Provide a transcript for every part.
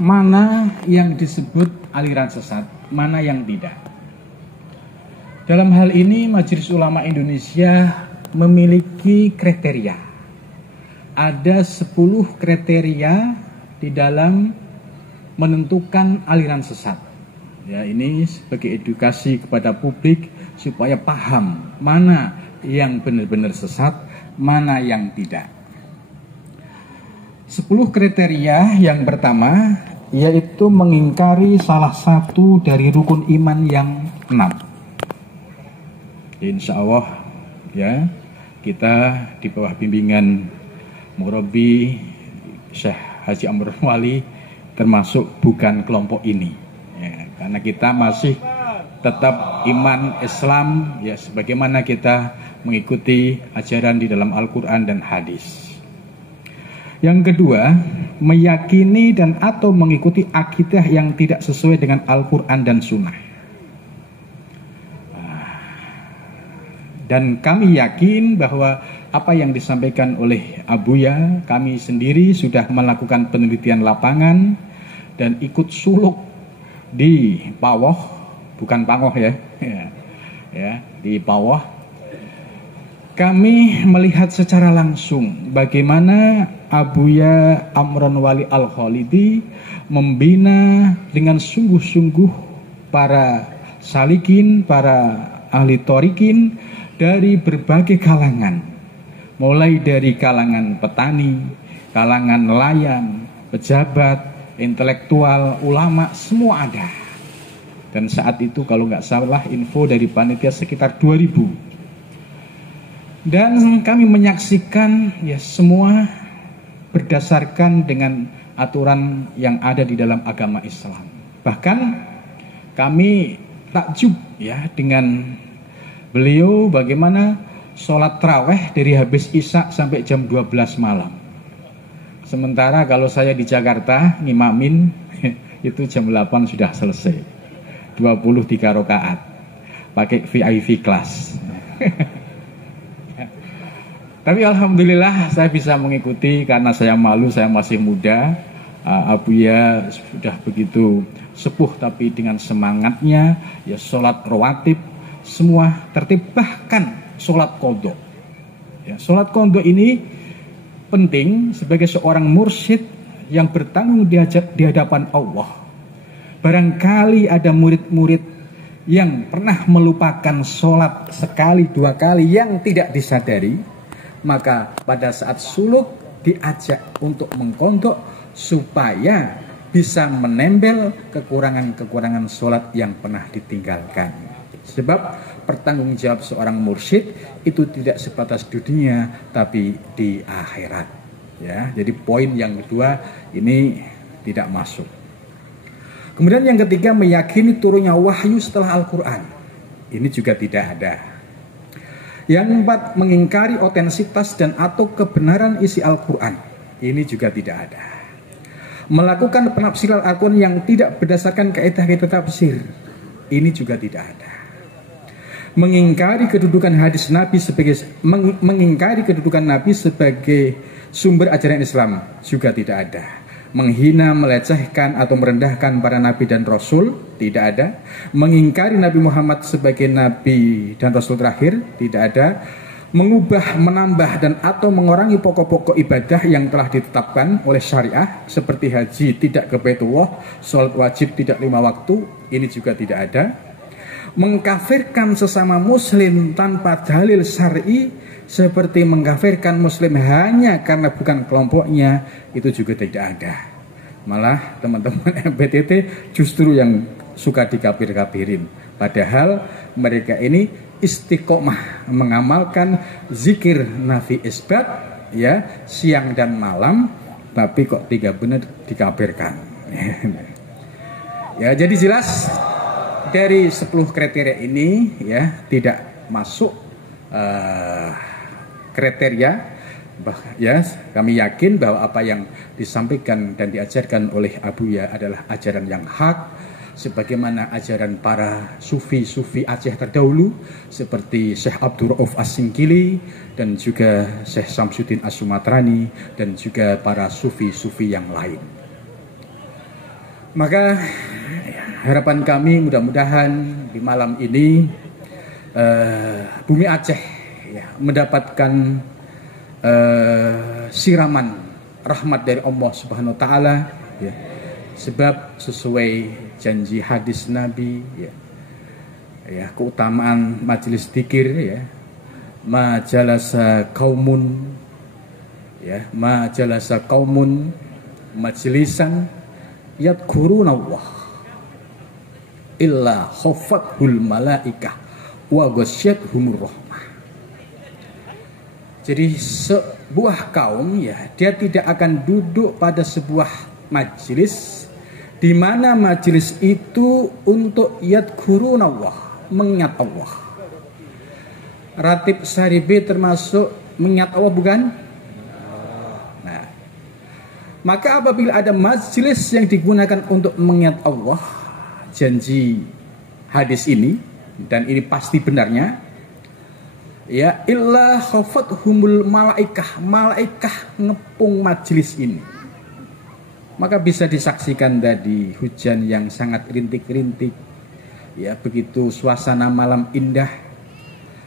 mana yang disebut aliran sesat, mana yang tidak. Dalam hal ini Majelis Ulama Indonesia memiliki kriteria. Ada 10 kriteria di dalam menentukan aliran sesat. Ya, ini sebagai edukasi kepada publik supaya paham mana yang benar-benar sesat, mana yang tidak. 10 kriteria yang pertama yaitu mengingkari salah satu dari rukun iman yang 6. Insya Allah ya, kita di bawah bimbingan Murabi Syekh Haji Amrul Wali termasuk bukan kelompok ini ya, karena kita masih tetap iman Islam ya, sebagaimana kita mengikuti ajaran di dalam Al-Quran dan hadis. Yang kedua, meyakini dan atau mengikuti akidah yang tidak sesuai dengan Al-Quran dan Sunnah. Dan kami yakin bahwa apa yang disampaikan oleh Abuya, kami sendiri sudah melakukan penelitian lapangan dan ikut suluk di Pawah, bukan Pangoh ya, di Pawah. Kami melihat secara langsung bagaimana Abuya Amron Wali Al-Khalidi membina dengan sungguh-sungguh para salikin, para ahli torikin dari berbagai kalangan, mulai dari kalangan petani, kalangan nelayan, pejabat, intelektual, ulama, semua ada. Dan saat itu kalau nggak salah info dari panitia sekitar 2000. Dan kami menyaksikan ya semua berdasarkan dengan aturan yang ada di dalam agama Islam. Bahkan kami takjub ya dengan beliau bagaimana sholat tarawih dari habis Isya sampai jam 12 malam. Sementara kalau saya di Jakarta ngimamin itu jam 8 sudah selesai. 23 rakaat pakai VIP kelas. Tapi alhamdulillah saya bisa mengikuti karena saya malu, saya masih muda. Abuya sudah begitu sepuh tapi dengan semangatnya ya sholat rawatib semua tertib, bahkan sholat qadha. Ya, sholat qadha ini penting sebagai seorang mursyid yang bertanggung di hadapan Allah. Barangkali ada murid-murid yang pernah melupakan sholat sekali dua kali yang tidak disadari, maka pada saat suluk diajak untuk mengqadha supaya bisa menembel kekurangan-kekurangan sholat yang pernah ditinggalkan. Sebab pertanggungjawab seorang mursyid itu tidak sebatas dunia tapi di akhirat. Ya, jadi poin yang kedua ini tidak masuk. Kemudian yang ketiga, meyakini turunnya wahyu setelah Al-Quran. Ini juga tidak ada. Yang keempat, mengingkari otentitas dan atau kebenaran isi Al-Quran. Ini juga tidak ada. Melakukan penafsiran Al-Quran yang tidak berdasarkan kaidah-kaidah tafsir. Ini juga tidak ada. Mengingkari kedudukan hadis Nabi sebagai mengingkari kedudukan Nabi sebagai sumber ajaran Islam juga tidak ada. Menghina, melecehkan atau merendahkan para nabi dan rasul tidak ada. Mengingkari Nabi Muhammad sebagai nabi dan rasul terakhir tidak ada. Mengubah, menambah dan atau mengurangi pokok-pokok ibadah yang telah ditetapkan oleh syariah seperti haji tidak ke Baitullah, sholat wajib tidak 5 waktu, ini juga tidak ada. Mengkafirkan sesama muslim tanpa dalil syar'i seperti mengkafirkan muslim hanya karena bukan kelompoknya, itu juga tidak ada. Malah teman-teman MPTT justru yang suka dikafir-kafirin, padahal mereka ini istiqomah mengamalkan zikir nafi isbat ya siang dan malam, tapi kok tiga benar dikafirkan. Ya, jadi jelas dari 10 kriteria ini ya tidak masuk kriteria. Ya, kami yakin bahwa apa yang disampaikan dan diajarkan oleh Abuya adalah ajaran yang hak, sebagaimana ajaran para sufi-sufi Aceh terdahulu seperti Syekh Abdul Rauf As-Singkili dan juga Syekh Samsuddin As-Sumatrani dan juga para sufi-sufi yang lain. Maka harapan kami mudah-mudahan di malam ini bumi Aceh mendapatkan siraman rahmat dari Allah Subhanahu wa taala ya. Sebab sesuai janji hadis Nabi ya, keutamaan majelis dzikir ya. Ma jalasa qaumun majlisan yadkuruna Allah illa khaffathul malaikah wa ghasyiyatuhumur rahmah. Jadi sebuah kaum ya, dia tidak akan duduk pada sebuah majelis di mana majelis itu untuk yadkuruna Allah, mengingat Allah. Ratib Syaribi termasuk mengingat Allah bukan? Nah, maka apabila ada majelis yang digunakan untuk mengingat Allah, janji hadis ini dan ini pasti benarnya ya, illa khafathumul malaikah ngepung majelis ini. Maka bisa disaksikan tadi hujan yang sangat rintik-rintik ya, begitu suasana malam indah.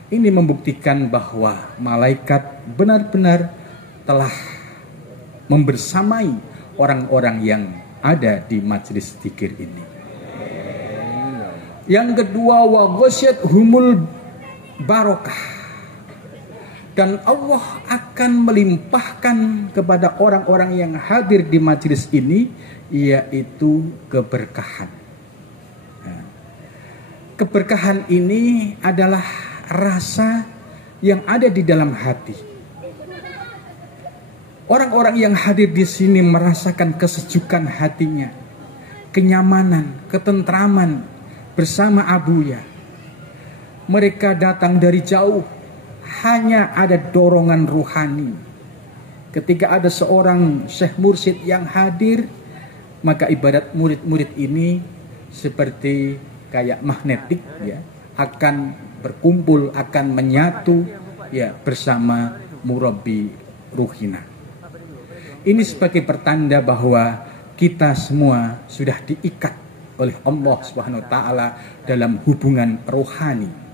Ini membuktikan bahwa malaikat benar-benar telah membersamai orang-orang yang ada di majelis dzikir ini. Yang kedua, wa ghasyiyatuhumul barokah, dan Allah akan melimpahkan kepada orang-orang yang hadir di majelis ini yaitu keberkahan. Nah, keberkahan ini adalah rasa yang ada di dalam hati. Orang-orang yang hadir di sini merasakan kesejukan hatinya, kenyamanan, ketentraman bersama Abuya. Mereka datang dari jauh, hanya ada dorongan ruhani. Ketika ada seorang syekh mursyid yang hadir, maka ibadat murid-murid ini seperti kayak magnetik ya, akan berkumpul, akan menyatu ya bersama murabbi ruhina. Ini sebagai pertanda bahwa kita semua sudah diikat oleh Allah Subhanahu wa taala dalam hubungan rohani.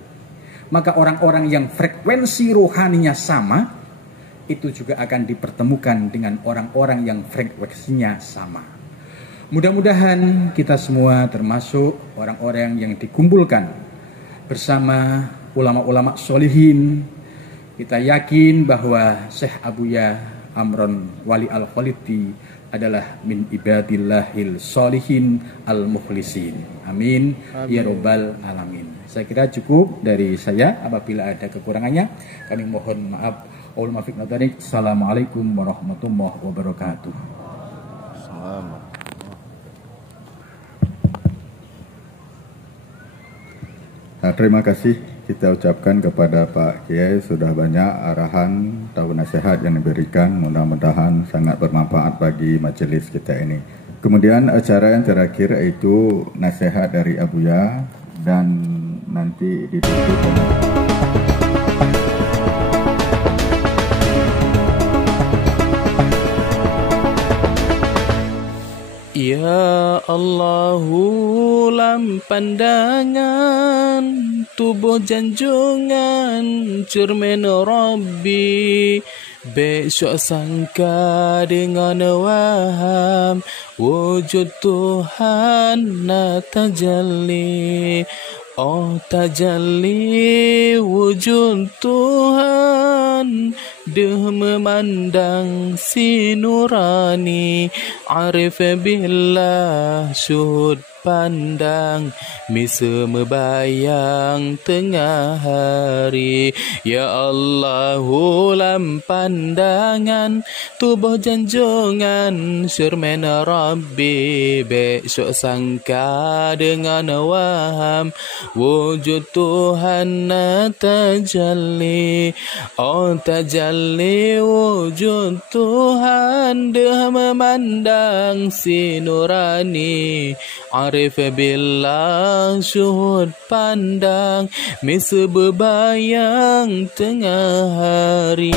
Maka orang-orang yang frekuensi rohaninya sama itu juga akan dipertemukan dengan orang-orang yang frekuensinya sama. Mudah-mudahan kita semua termasuk orang-orang yang dikumpulkan bersama ulama-ulama solihin. Kita yakin bahwa Syekh Abuya Amron Wali Al-Khalidi adalah min ibadillahil solihin al-mukhlisin. Amin. Ya Rabbal Alamin. Saya kira cukup dari saya. Apabila ada kekurangannya, kami mohon maaf. Assalamualaikum warahmatullahi wabarakatuh. Nah, terima kasih kita ucapkan kepada Pak Kiai, sudah banyak arahan atau nasihat yang diberikan, mudah-mudahan sangat bermanfaat bagi majelis kita ini. Kemudian acara yang terakhir yaitu nasihat dari Abuya dan nanti ditutup oleh Ya Allahu lam pandangan tubuh janjungan cermin Rabbi, besok sangka dengan waham wujud Tuhan na tajalli. Oh tajalli wujud Tuhan, dia memandang si nurani, arif billah syuhud pandang, misa mebayang tengah hari. Ya Allahu lam pandangan tubuh janjungan syurmen Rabbi, besok sangka dengan waham wujud Tuhan tajalli. Oh tajalli wujud Tuhan, dia memandang si nurani, arif billah syuhud pandang, misa berbayang tengah hari.